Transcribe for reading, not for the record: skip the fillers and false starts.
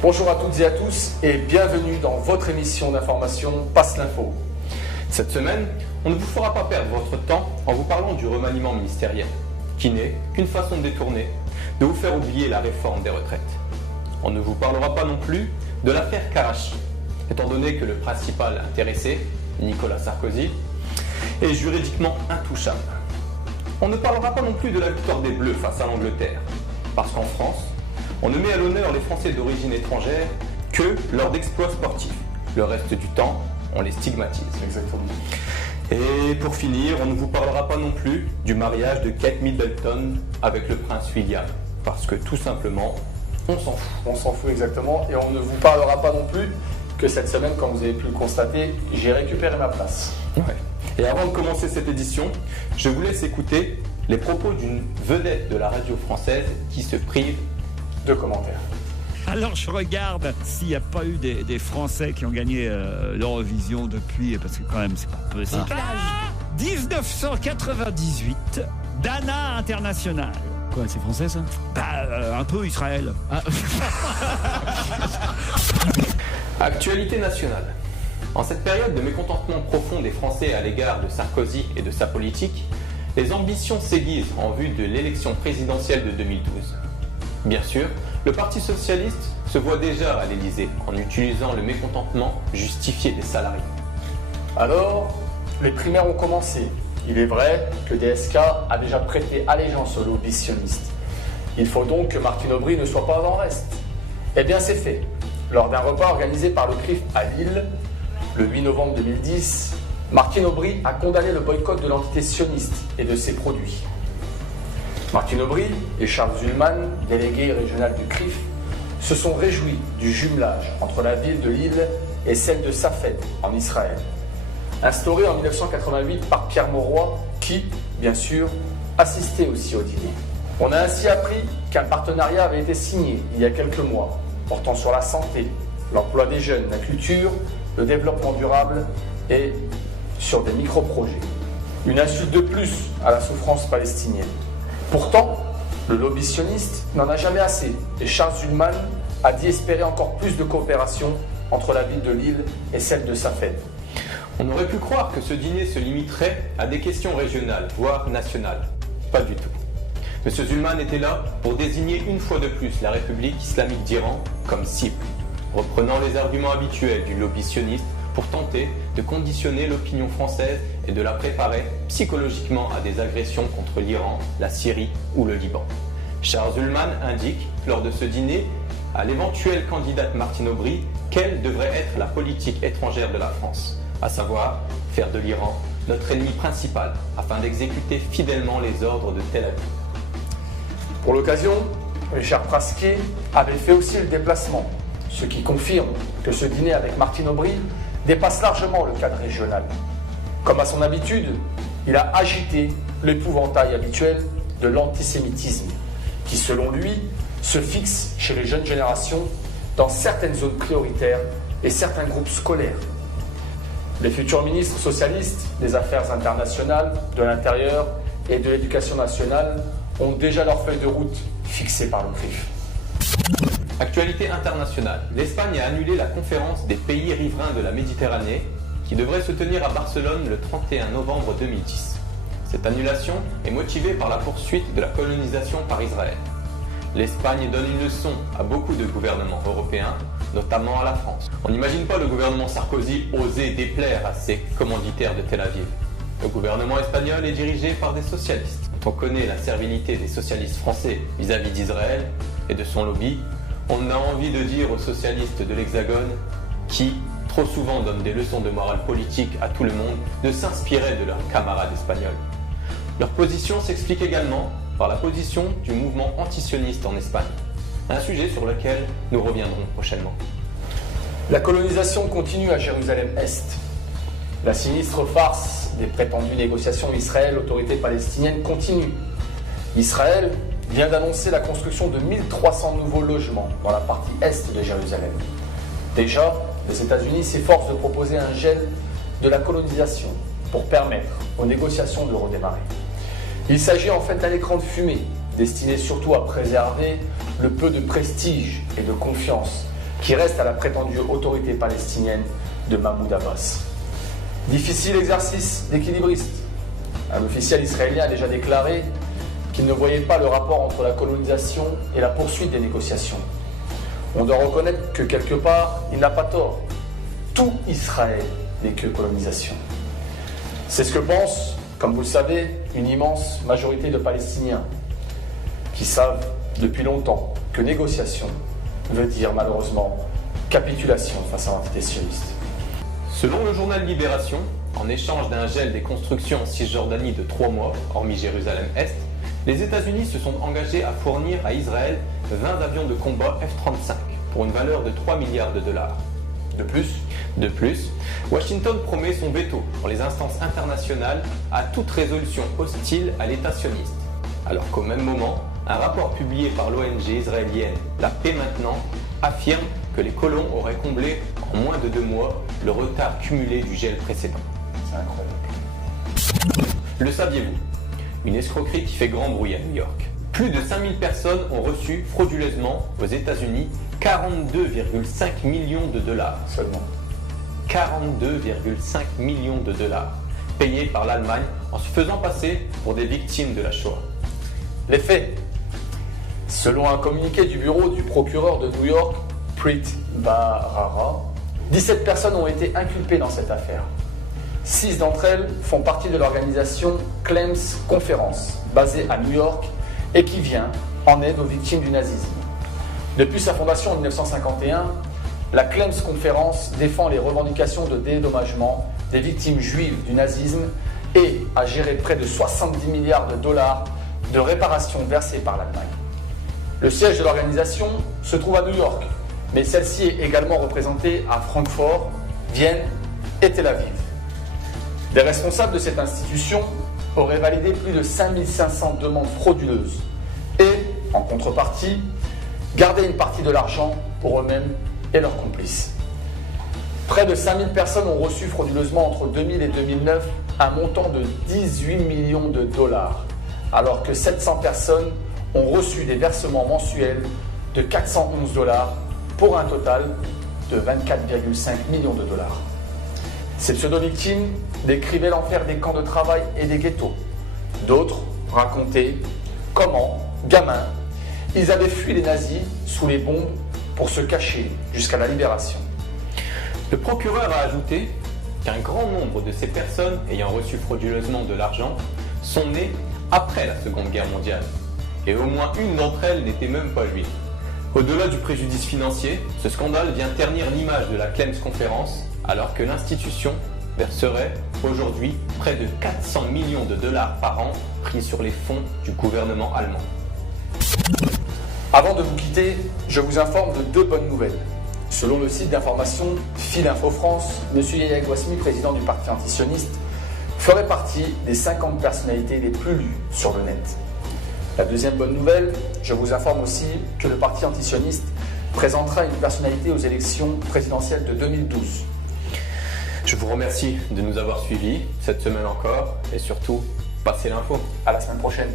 Bonjour à toutes et à tous et bienvenue dans votre émission d'information Passe l'info. Cette semaine, on ne vous fera pas perdre votre temps en vous parlant du remaniement ministériel, qui n'est qu'une façon détournée de vous faire oublier la réforme des retraites. On ne vous parlera pas non plus de l'affaire Karachi, étant donné que le principal intéressé, Nicolas Sarkozy, est juridiquement intouchable. On ne parlera pas non plus de la victoire des Bleus face à l'Angleterre, parce qu'en France, on ne met à l'honneur les Français d'origine étrangère que lors d'exploits sportifs. Le reste du temps, on les stigmatise. Exactement. Et pour finir, on ne vous parlera pas non plus du mariage de Kate Middleton avec le prince William, parce que tout simplement, on s'en fout. On s'en fout exactement et on ne vous parlera pas non plus que cette semaine, comme vous avez pu le constater, j'ai récupéré ma place. Ouais. Et avant de commencer cette édition, je vous laisse écouter les propos d'une vedette de la radio française qui se prive de commentaires. Alors je regarde s'il n'y a pas eu des Français qui ont gagné l'Eurovision depuis, parce que quand même c'est pas possible. 1998, Dana International. Quoi, c'est français ça? Un peu Israël. Actualité nationale. En cette période de mécontentement profond des Français à l'égard de Sarkozy et de sa politique, les ambitions s'aiguisent en vue de l'élection présidentielle de 2012. Bien sûr, le Parti socialiste se voit déjà à l'Élysée en utilisant le mécontentement justifié des salariés. Alors, les primaires ont commencé. Il est vrai que DSK a déjà prêté allégeance aux lobbies sionistes. Il faut donc que Martine Aubry ne soit pas en reste. Eh bien, c'est fait. Lors d'un repas organisé par le CRIF à Lille, le 8 novembre 2010, Martine Aubry a condamné le boycott de l'entité sioniste et de ses produits. Martine Aubry et Charles Zullman, délégué régional du CRIF, se sont réjouis du jumelage entre la ville de Lille et celle de Safed en Israël, instauré en 1988 par Pierre Mauroy, qui, bien sûr, assistait aussi au dîner. On a ainsi appris qu'un partenariat avait été signé il y a quelques mois, portant sur la santé, l'emploi des jeunes, la culture, le développement durable et sur des micro-projets. Une insulte de plus à la souffrance palestinienne. Pourtant, le lobby sioniste n'en a jamais assez et Charles Zullman a dit espérer encore plus de coopération entre la ville de Lille et celle de Safed. On aurait pu croire que ce dîner se limiterait à des questions régionales, voire nationales. Pas du tout. M. Zullman était là pour désigner une fois de plus la République islamique d'Iran comme cible, reprenant les arguments habituels du lobby sioniste pour tenter de conditionner l'opinion française et de la préparer psychologiquement à des agressions contre l'Iran, la Syrie ou le Liban. Charles Zullman indique, lors de ce dîner, à l'éventuelle candidate Martine Aubry, quelle devrait être la politique étrangère de la France, à savoir faire de l'Iran notre ennemi principal, afin d'exécuter fidèlement les ordres de Tel Aviv. Pour l'occasion, Richard Prasquier avait fait aussi le déplacement, ce qui confirme que ce dîner avec Martine Aubry dépasse largement le cadre régional. Comme à son habitude, il a agité l'épouvantail habituel de l'antisémitisme, qui selon lui se fixe chez les jeunes générations dans certaines zones prioritaires et certains groupes scolaires. Les futurs ministres socialistes des Affaires internationales, de l'Intérieur et de l'Éducation nationale ont déjà leur feuille de route fixée par le CRIF. Actualité internationale. L'Espagne a annulé la conférence des pays riverains de la Méditerranée qui devrait se tenir à Barcelone le 31 novembre 2010. Cette annulation est motivée par la poursuite de la colonisation par Israël. L'Espagne donne une leçon à beaucoup de gouvernements européens, notamment à la France. On n'imagine pas le gouvernement Sarkozy oser déplaire à ses commanditaires de Tel Aviv. Le gouvernement espagnol est dirigé par des socialistes. Quand on connaît la servilité des socialistes français vis-à-vis d'Israël et de son lobby, on a envie de dire aux socialistes de l'Hexagone, qui trop souvent donnent des leçons de morale politique à tout le monde, de s'inspirer de leurs camarades espagnols. Leur position s'explique également par la position du mouvement antisioniste en Espagne, un sujet sur lequel nous reviendrons prochainement. La colonisation continue à Jérusalem-Est. La sinistre farce des prétendues négociations Israël-autorité palestinienne continue. Israël vient d'annoncer la construction de 1300 nouveaux logements dans la partie est de Jérusalem. Déjà, les États-Unis s'efforcent de proposer un gel de la colonisation pour permettre aux négociations de redémarrer. Il s'agit en fait d'un écran de fumée destiné surtout à préserver le peu de prestige et de confiance qui reste à la prétendue autorité palestinienne de Mahmoud Abbas. Difficile exercice d'équilibriste. Un officiel israélien a déjà déclaré qu'il ne voyait pas le rapport entre la colonisation et la poursuite des négociations. On doit reconnaître que quelque part, il n'a pas tort. Tout Israël n'est que colonisation. C'est ce que pense, comme vous le savez, une immense majorité de Palestiniens qui savent depuis longtemps que négociation veut dire malheureusement capitulation face à l'entité sioniste. Selon le journal Libération, en échange d'un gel des constructions en Cisjordanie de 3 mois, hormis Jérusalem-Est, les États-Unis se sont engagés à fournir à Israël 20 avions de combat F-35 pour une valeur de 3 milliards de dollars. De plus, Washington promet son veto pour les instances internationales à toute résolution hostile à l'État sioniste. Alors qu'au même moment, un rapport publié par l'ONG israélienne La Paix Maintenant affirme que les colons auraient comblé en moins de 2 mois le retard cumulé du gel précédent. C'est incroyable. Le saviez-vous? Une escroquerie qui fait grand bruit à New York. Plus de 5000 personnes ont reçu frauduleusement aux États-Unis 42,5 millions de dollars. Seulement. 42,5 millions de dollars payés par l'Allemagne en se faisant passer pour des victimes de la Shoah. Les faits. Selon un communiqué du bureau du procureur de New York, Preet Bharara, 17 personnes ont été inculpées dans cette affaire. 6 d'entre elles font partie de l'organisation Claims Conference, basée à New York et qui vient en aide aux victimes du nazisme. Depuis sa fondation en 1951, la Claims Conference défend les revendications de dédommagement des victimes juives du nazisme et a géré près de 70 milliards de dollars de réparations versées par l'Allemagne. Le siège de l'organisation se trouve à New York, mais celle-ci est également représentée à Francfort, Vienne et Tel Aviv. Des responsables de cette institution auraient validé plus de 5500 demandes frauduleuses et, en contrepartie, gardé une partie de l'argent pour eux-mêmes et leurs complices. Près de 5000 personnes ont reçu frauduleusement entre 2000 et 2009 un montant de 18 millions de dollars, alors que 700 personnes ont reçu des versements mensuels de 411 dollars pour un total de 24,5 millions de dollars. Ces pseudo-victimes décrivaient l'enfer des camps de travail et des ghettos. D'autres racontaient comment, gamins, ils avaient fui les nazis sous les bombes pour se cacher jusqu'à la libération. Le procureur a ajouté qu'un grand nombre de ces personnes ayant reçu frauduleusement de l'argent sont nées après la Seconde Guerre mondiale. Et au moins une d'entre elles n'était même pas juive. Au-delà du préjudice financier, ce scandale vient ternir l'image de la Claims Conference, alors que l'institution verserait aujourd'hui près de 400 millions de dollars par an pris sur les fonds du gouvernement allemand. Avant de vous quitter, je vous informe de 2 bonnes nouvelles. Selon le site d'information Fil Info France, M. Yahya Gouasmi, président du parti antisioniste, ferait partie des 50 personnalités les plus lues sur le net. La deuxième bonne nouvelle, je vous informe aussi que le parti antisioniste présentera une personnalité aux élections présidentielles de 2012. Je vous remercie de nous avoir suivis cette semaine encore et surtout, passez l'info. À la semaine prochaine.